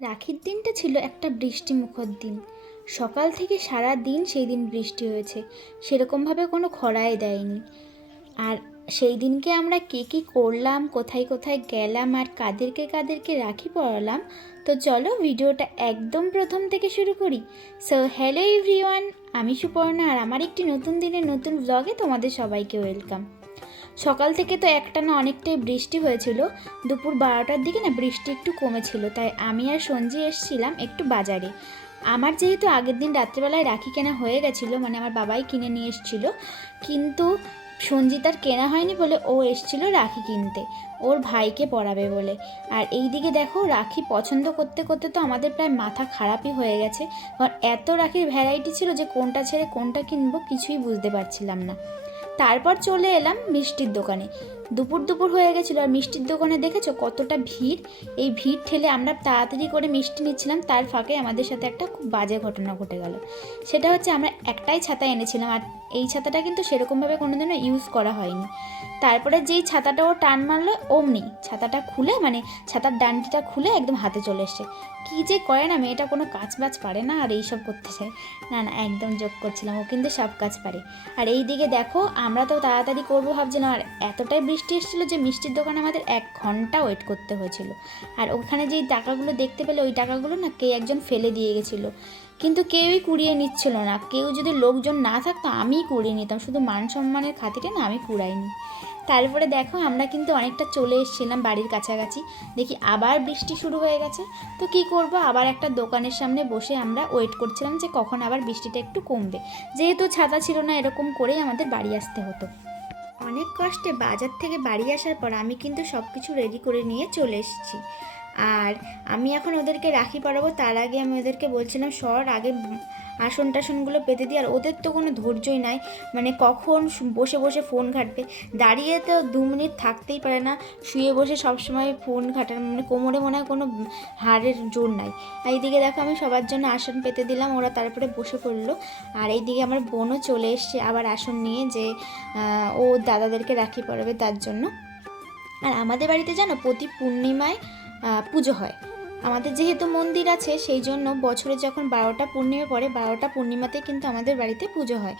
রাখির দিনটা ছিল একটা বৃষ্টিমুখর দিন। সকাল থেকে সারা দিন সেই দিন বৃষ্টি হয়েছে, সেরকমভাবে কোনো খরাই দেয়নি। আর সেই দিনকে আমরা কী কী করলাম, কোথায় কোথায় গেলাম আর কাদেরকে কাদেরকে রাখি পরালাম, তো চলো ভিডিওটা একদম প্রথম থেকে শুরু করি। সো হ্যালো এভরিওয়ান, আমি সুপর্ণা আর আমার একটি নতুন দিনের নতুন ব্লগে তোমাদের সবাইকে ওয়েলকাম। সকাল থেকে তো একটানা অনেকটাই বৃষ্টি হয়েছিল। দুপুর 12টার দিকে না বৃষ্টি একটু কমেছিল, তাই আমি আর সঞ্জি এসেছিলাম একটু বাজারে। আমার যেহেতু আগের দিন রাত্রেবেলায় রাখি কেনা হয়ে গেছিলো, মানে আমার বাবাই কিনে নিয়ে এসেছিলো, কিন্তু সঞ্জিতার কেনা হয়নি বলে ও এসেছিলো রাখি কিনতে, ওর ভাইকে পরাবে বলে। আর এই দিকে দেখো, রাখি পছন্দ করতে করতে তো আমাদের প্রায় মাথা খারাপই হয়ে গেছে, কারণ এত রাখির ভ্যারাইটি ছিল যে কোনটা ছেড়ে কোনটা কিনবো কিছুই বুঝতে পারছিলাম না। তারপর চলে এলাম মিষ্টির দোকানে। দুপুর দুপুর হয়ে গেছিলো, আর মিষ্টির দোকানে দেখেছো কতটা ভিড়। এই ভিড় ঠেলে আমরা তাড়াতাড়ি করে মিষ্টি নিচ্ছিলাম, তার ফাঁকে আমাদের সাথে একটা খুব বাজে ঘটনা ঘটে গেল। সেটা হচ্ছে, আমরা একটাই ছাতা এনেছিলাম, আর এই ছাতাটা কিন্তু সেরকমভাবে কোনোদিনও ইউজ করা হয়নি। তারপরে যেই ছাতাটা ও টান মারলো, অমনি ছাতাটা খুলে, মানে ছাতার ডান্ডিটা খুলে একদম হাতে চলে এসছে। কী যে করে না মেয়েটা, কোনো কাজ বাজ পারে না আর এইসব করতে চায়। না না, একদম জোক করছিলাম, ও কিন্তু সব কাজ পারে। আর এই দিকে দেখো, আমরা তো তাড়াতাড়ি করবো ভাবছিলাম, আর এতটাই বৃষ্টি এসেছিলো যে মিষ্টির দোকানে আমাদের 1 ঘন্টা ওয়েট করতে হয়েছিল। আর ওখানে যেই টাকাগুলো দেখতে পেলে, ওই টাকাগুলো না কে একজন ফেলে দিয়ে গেছিলো, কিন্তু কেউই কুড়িয়ে নিচ্ছিল না। কেউ যদি লোকজন না থাকতো আমিই কুড়িয়ে নিতাম, শুধু মান সম্মানের খাতিরে না আমি কুড়াইনি। তারপরে দেখো, আমরা কিন্তু অনেকটা চলে এসেছিলাম বাড়ির কাছাকাছি, দেখি আবার বৃষ্টি শুরু হয়ে গেছে। তো কি করব, আবার একটা দোকানের সামনে বসে আমরা ওয়েট করছিলাম যে কখন আবার বৃষ্টিটা একটু কমবে। যেহেতু ছাতা ছিল না, এরকম করেই আমাদের বাড়ি আসতে হতো। অনেক কষ্টে বাজার থেকে বাড়ি আসার পর আমি কিন্তু সব কিছু রেডি করে নিয়ে চলে এসেছি। আর আমি এখন ওদেরকে রাখি পরাবো, তার আগে আমি ওদেরকে বলছিলাম সর আগে আসন টাসনগুলো পেতে দিই। আর ওদের তো কোনো ধৈর্যই নাই, মানে কখন বসে বসে ফোন ঘাঁটবে, দাঁড়িয়ে তো 2 মিনিট থাকতেই পারে না, শুয়ে বসে সবসময় ফোন ঘাটার, মানে কোমরে মনে হয় কোনো হাড়ের জোর নাই। আর এইদিকে দেখো, আমি সবার জন্য আসন পেতে দিলাম, ওরা তারপরে বসে পড়লো। আর এইদিকে আমার বোনও চলে এসছে আবার আসন নিয়ে, যে ও দাদাদেরকে রাখি পরাবে তার জন্য। আর আমাদের বাড়িতে জানো, প্রতি পূর্ণিমায় পুজো হয়। আমাদের যেহেতু মন্দির আছে, সেই জন্য বছরে যখন 12টা পূর্ণিমা পড়ে, 12টা পূর্ণিমাতে কিন্তু আমাদের বাড়িতে পুজো হয়।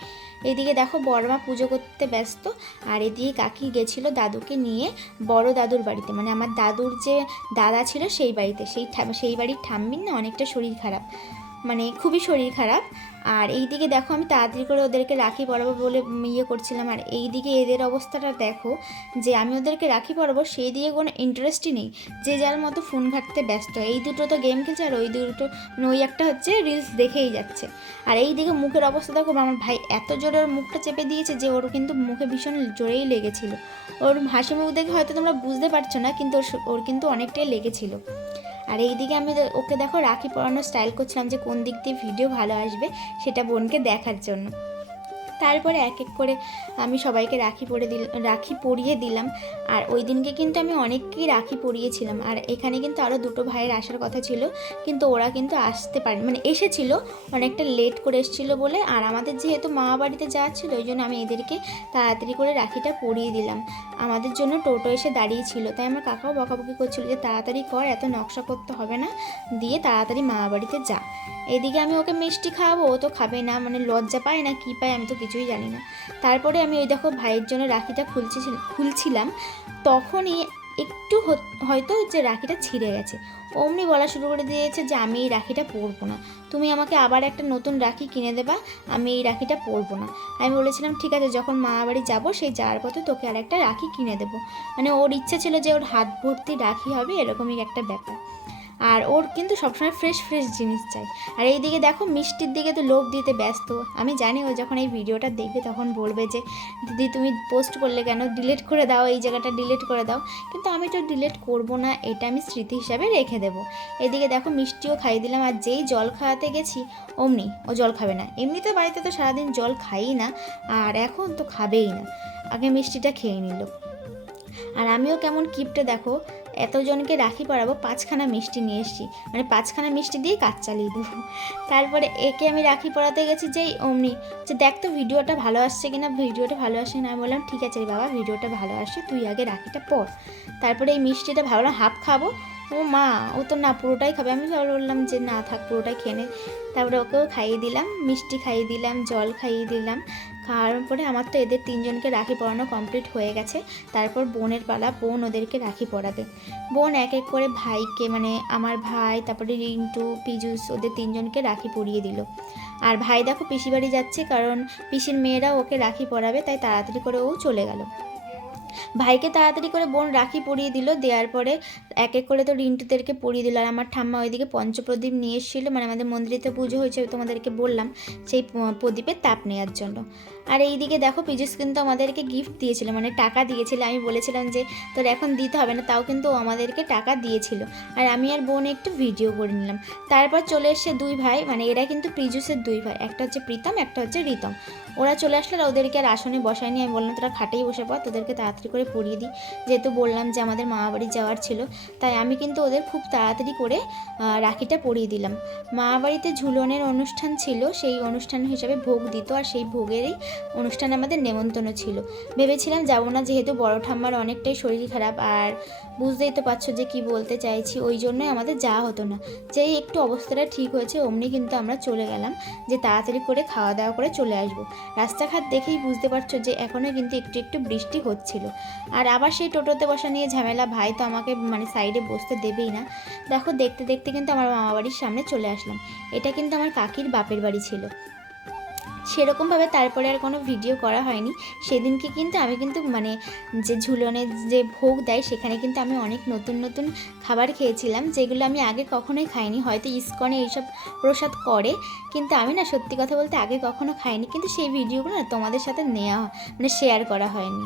এদিকে দেখো, বড়মা পুজো করতে ব্যস্ত, আর এদিকে কাকি গেছিলো দাদুকে নিয়ে বড় দাদুর বাড়িতে, মানে আমার দাদুর যে দাদা ছিল সেই বাড়িতে। সেই বাড়ির ঠাম্মির না অনেকটা শরীর খারাপ, মানে খুবই শরীর খারাপ। আর এই দিকে দেখো, আমি তাড়াতাড়ি করে ওদেরকে রাখি পরাবো বলে করছিলাম। আর এই দিকে এদের অবস্থাটা দেখো, যে আমি ওদেরকে রাখি পরাবো সেই দিকে কোনো ইন্টারেস্টই নেই, যে যার মতো ফোন ঘাঁটতে ব্যস্ত। এই দুটো তো গেম খেলছে, আর ওই দুটো, মানে ওই একটা হচ্ছে রিলস দেখেই যাচ্ছে। আর এই দিকে মুখের অবস্থা দেখো, আমার ভাই এত জোরে ওর মুখটা চেপে দিয়েছে যে ওর কিন্তু মুখে ভীষণ জোরেই লেগেছিল। ওর হাসি মুখ দেখে হয়তো তোমরা বুঝতে পারছো না, কিন্তু ওর কিন্তু অনেকটাই লেগেছিল। আর এইদিকে আমি ওকে দেখো রাখি পরানোর স্টাইল করছিলাম, যে কোন দিক দিয়ে ভিডিও ভালো আসবে সেটা বোনকে দেখার জন্য। তারপরে এক এক করে আমি সবাইকে রাখি পরিয়ে দিলাম। আর ওই দিনকে কিন্তু আমি অনেককেই রাখি পরিয়েছিলাম। আর এখানে কিন্তু আরও দুটো ভাইয়ের আসার কথা ছিল, কিন্তু ওরা কিন্তু আসতে পারেনি, মানে এসেছিলো অনেকটা লেট করে এসেছিলো বলে। আর আমাদের যেহেতু মামা বাড়িতে যাওয়া ছিল, ওই জন্য আমি এদেরকে তাড়াতাড়ি করে রাখিটা পরিয়ে দিলাম। আমাদের জন্য টোটো এসে দাঁড়িয়েছিল, তাই আমার কাকাও বকাবকি করছিল যে তাড়াতাড়ি কর, এত নকশা করতে হবে না, দিয়ে তাড়াতাড়ি মামা বাড়িতে যা। এদিকে আমি ওকে মিষ্টি খাওয়াবো, ও তো খাবে না, মানে লজ্জা পায় না কী পায় আমি তো কিছুই জানি না। তারপরে আমি ওই দেখো ভাইয়ের জন্য রাখিটা খুলছিলাম, তখনই একটু হয়তো যে রাখিটা ছিঁড়ে গেছে। অমনি বলা শুরু করে দিয়েছে যে আমি এই রাখিটা পরবো না, তুমি আমাকে আবার একটা নতুন রাখি কিনে দেবা, আমি এই রাখিটা পরবো না। আমি বলেছিলাম ঠিক আছে, যখন মামা বাড়ি যাবো সেই যাওয়ার পথে তোকে আর একটা রাখি কিনে দেবো। মানে ওর ইচ্ছে ছিল যে ওর হাত ভর্তি রাখি হবে, এরকমই একটা ব্যাপার। আর ওর কিন্তু সবসময় ফ্রেশ ফ্রেশ জিনিস চাই। আর এই দিকে দেখো, মিষ্টির দিকে তো লোভ দিতে ব্যস্ত। আমি জানি ও যখন এই ভিডিওটা দেখবে তখন বলবে যে দিদি তুমি পোস্ট করলে কেন, ডিলিট করে দাও, এই জায়গাটা ডিলিট করে দাও। কিন্তু আমি তো ডিলিট করবো না, এটা আমি স্মৃতি হিসাবে রেখে দেবো। এদিকে দেখো, মিষ্টিও খাইয়ে দিলাম। আর যেই জল খাওয়াতে গেছি, অমনি ও জল খাবে না। এমনিতে বাড়িতে তো সারাদিন জল খাই না, আর এখন তো খাবেই না। আগে মিষ্টিটা খেয়ে নিল। আর আমিও কেমন কিপটে দেখো, এতজনকে রাখি পরাবো, 5খানা মিষ্টি নিয়ে এসেছি, মানে 5খানা মিষ্টি দিয়ে কাজ চালিয়ে দেবো। তারপরে একে আমি রাখি পরাতে গেছি, যেই অমনি যে দেখ তো ভিডিওটা ভালো আসছে কিনা, ভিডিওটা ভালো আসে না। আমি বললাম ঠিক আছে রে বাবা, ভিডিওটা ভালো আসছে, তুই আগে রাখিটা পর। তারপরে এই মিষ্টিটা ভাবলাম হাফ খাবো, ও মা, ও তো না পুরোটাই খাবে। আমি বললাম যে না থাক, পুরোটাই খেয়ে নে। তারপরে ওকেও খাইয়ে দিলাম, মিষ্টি খাইয়ে দিলাম, জল খাইয়ে দিলাম। খাওয়ার পরে আমার তো এদের তিনজনকে রাখি পরানো কমপ্লিট হয়ে গেছে। তারপর বোনের পালা, বোন ওদেরকে রাখি পরাবে। বোন এক এক করে ভাইকে, মানে আমার ভাই, তারপরে রিন্টু, পীযূষ, ওদের তিনজনকে রাখি পরিয়ে দিল। আর ভাই দেখো পিসি বাড়ি যাচ্ছে, কারণ পিসির মেয়েরা ওকে রাখি পরাবে, তাই তাড়াতাড়ি করে ও চলে গেল। ভাইকে তাড়াতাড়ি করে বোন রাখি পরিয়ে দিল। দেওয়ার পরে এক এক করে তো রিন্টুদেরকে পরিয়ে দিল। আর আমার ঠাম্মা ওইদিকে পঞ্চপ্রদীপ নিয়ে এসেছিলো, মানে আমাদের মন্দিরেতে পুজো হয়েছে তোমাদেরকে বললাম, সেই প্রদীপের তাপ নেওয়ার জন্য। আর এইদিকে দেখো পীযূষ কিন্তু আমাদেরকে গিফট দিয়েছিল, মানে টাকা দিয়েছিল। আমি বলেছিলাম যে তোর এখন দিতে হবে না, তাও কিন্তু ও আমাদেরকে টাকা দিয়েছিল। আর আমি আর বোন একটু ভিডিও করে নিলাম। তারপর চলে এসছে দুই ভাই, মানে এরা কিন্তু পীযূষের দুই ভাই, একটা হচ্ছে প্রীতম, একটা হচ্ছে রিতম। ওরা চলে আসলে, আর ওদেরকে আর আসনে বসায়নি। আমি বললাম তোরা খাটেই বসে পড়, তোদেরকে তাড়াতাড়ি করে পরিয়ে দিই। যেহেতু বললাম যে আমাদের মামাবাড়ি যাওয়ার ছিল, তাই আমি কিন্তু ওদের খুব তাড়াতাড়ি করে রাখিটা পরিয়ে দিলাম। মামাবাড়িতে ঝুলনের অনুষ্ঠান ছিল, সেই অনুষ্ঠান হিসাবে ভোগ দিত, আর সেই ভোগেরই অনুষ্ঠানে আমাদের নেমন্তন্ন ছিল। ভেবেছিলাম যাবো না, যেহেতু বড় ঠাম্মার অনেকটাই শরীর খারাপ, আর বুঝতেই তো পারছো যে কি বলতে চাইছি, ওই জন্যই আমাদের যাওয়া হতো না। যেই একটু অবস্থাটা ঠিক হয়েছে অমনি কিন্তু আমরা চলে গেলাম, যে তাড়াতাড়ি করে খাওয়া দাওয়া করে চলে আসবো। রাস্তাঘাট দেখেই বুঝতে পারছো যে এখনও কিন্তু একটু একটু বৃষ্টি হচ্ছিল। আর আবার সেই টোটোতে বসা নিয়ে ঝামেলা, ভাই তো আমাকে মানে সাইডে বসতে দেবেই না। দেখো দেখতে দেখতে কিন্তু আমার মামাবাড়ির সামনে চলে আসলাম। এটা কিন্তু আমার কাকির বাপের বাড়ি ছিল। সেরকমভাবে তারপরে আর কোনো ভিডিও করা হয়নি। সেদিনকে কিন্তু আমি কিন্তু মানে যে ঝুলনে যে ভোগ দেয়, সেখানে কিন্তু আমি অনেক নতুন নতুন খাবার খেয়েছিলাম, যেগুলো আমি আগে কখনোই খাইনি। হয়তো ইসকনে এইসব প্রসাদ করে, কিন্তু আমি না সত্যি কথা বলতে আগে কখনো খাইনি। কিন্তু সেই ভিডিওগুলো না তোমাদের সাথে নেওয়া মানে শেয়ার করা হয়নি।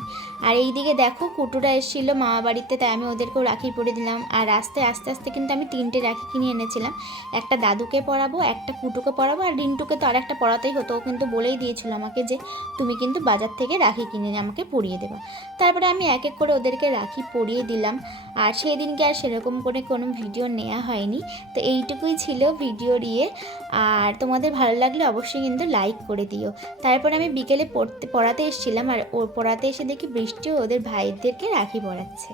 আর এইদিকে দেখো কুটুরা এসেছিলো মামা বাড়িতে, তাই আমি ওদেরকেও রাখি পরে দিলাম। আর রাস্তায় আস্তে আস্তে কিন্তু আমি 3টে রাখি কিনে এনেছিলাম। একটা দাদুকে পরাবো, একটা কুটুকে পরাবো, আর রিন্টুকে তো আর একটা পরাতেই হতো। ও কিন্তু বলেই দিয়েছিল আমাকে যে তুমি কিন্তু বাজার থেকে রাখি কিনে আমাকে পরিয়ে দেবা। তারপরে আমি এক এক করে ওদেরকে রাখি পরিয়ে দিলাম। আর সেই দিনকে আর সেরকম করে কোনো ভিডিও নেওয়া হয়নি। তো এইটুকুই ছিল ভিডিও দিয়ে। আর তোমাদের ভালো লাগলে অবশ্যই কিন্তু লাইক করে দিও। তারপর আমি বিকেলে পড়াতে এসেছিলাম, আর ওর পড়াতে এসে দেখি বৃষ্টিও ওদের ভাইদেরকে রাখি পরাচ্ছে।